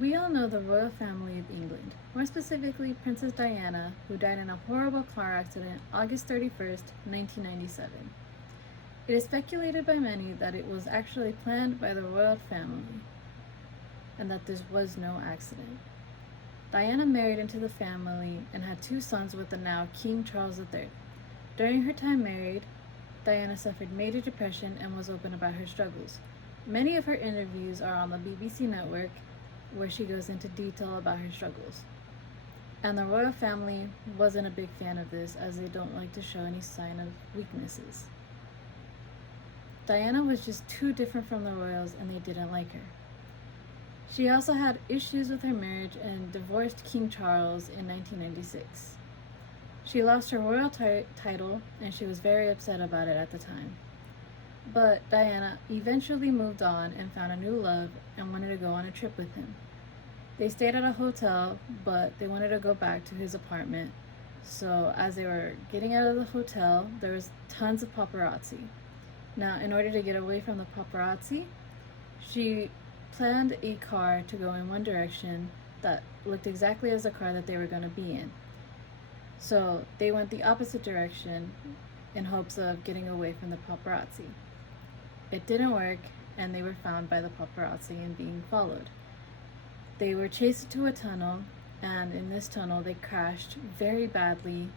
We all know the royal family of England, more specifically Princess Diana, who died in a horrible car accident August 31st, 1997. It is speculated by many that it was actually planned by the royal family and that this was no accident. Diana married into the family and had two sons with the now King Charles III. During her time married, Diana suffered major depression and was open about her struggles. Many of her interviews are on the BBC network, where she goes into detail about her struggles. And the royal family wasn't a big fan of this, as they don't like to show any sign of weaknesses. Diana was just too different from the royals, and they didn't like her. She also had issues with her marriage and divorced King Charles in 1996. She lost her royal title, and she was very upset about it at the time. But Diana eventually moved on and found a new love and wanted to go on a trip with him. They stayed at a hotel, but they wanted to go back to his apartment. So as they were getting out of the hotel, there was tons of paparazzi. Now, in order to get away from the paparazzi, she planned a car to go in one direction that looked exactly as the car that they were going to be in. So they went the opposite direction in hopes of getting away from the paparazzi. It didn't work, and they were found by the paparazzi and being followed. They were chased into a tunnel, and in this tunnel they crashed very badly,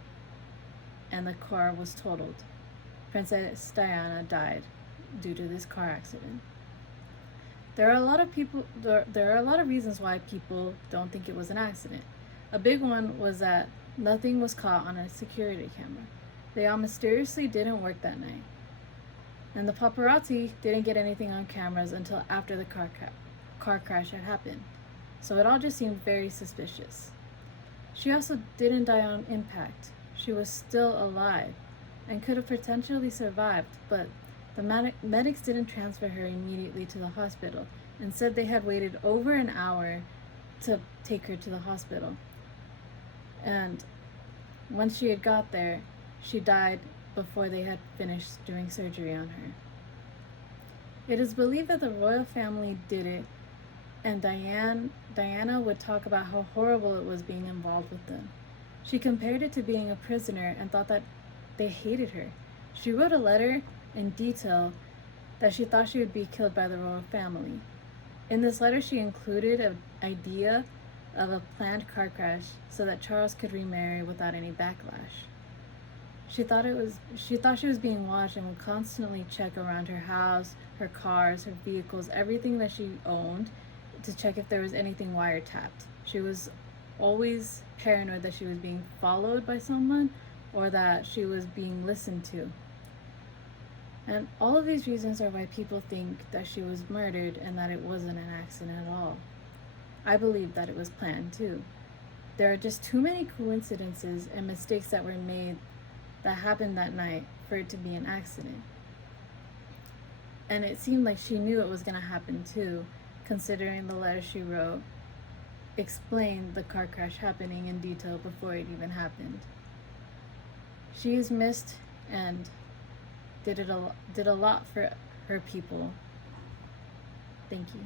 and the car was totaled. Princess Diana died due to this car accident. There are a lot of reasons why people don't think it was an accident. A big one was that nothing was caught on a security camera. They all mysteriously didn't work that night. And the paparazzi didn't get anything on cameras until after the car crash had happened. So it all just seemed very suspicious. She also didn't die on impact. She was still alive and could have potentially survived, but the medics didn't transfer her immediately to the hospital and said they had waited over an hour to take her to the hospital. And once she had got there, she died before they had finished doing surgery on her. It is believed that the royal family did it, and Diana would talk about how horrible it was being involved with them. She compared it to being a prisoner and thought that they hated her. She wrote a letter in detail that she thought she would be killed by the royal family. In this letter, she included an idea of a planned car crash so that Charles could remarry without any backlash. She thought she was being watched and would constantly check around her house, her cars, her vehicles, everything that she owned, to check if there was anything wiretapped. She was always paranoid that she was being followed by someone or that she was being listened to. And all of these reasons are why people think that she was murdered and that it wasn't an accident at all. I believe that it was planned too. There are just too many coincidences and mistakes that were made that happened that night for it to be an accident. And it seemed like she knew it was going to happen too, considering the letter she wrote explained the car crash happening in detail before it even happened. She is missed and did a lot for her people. Thank you.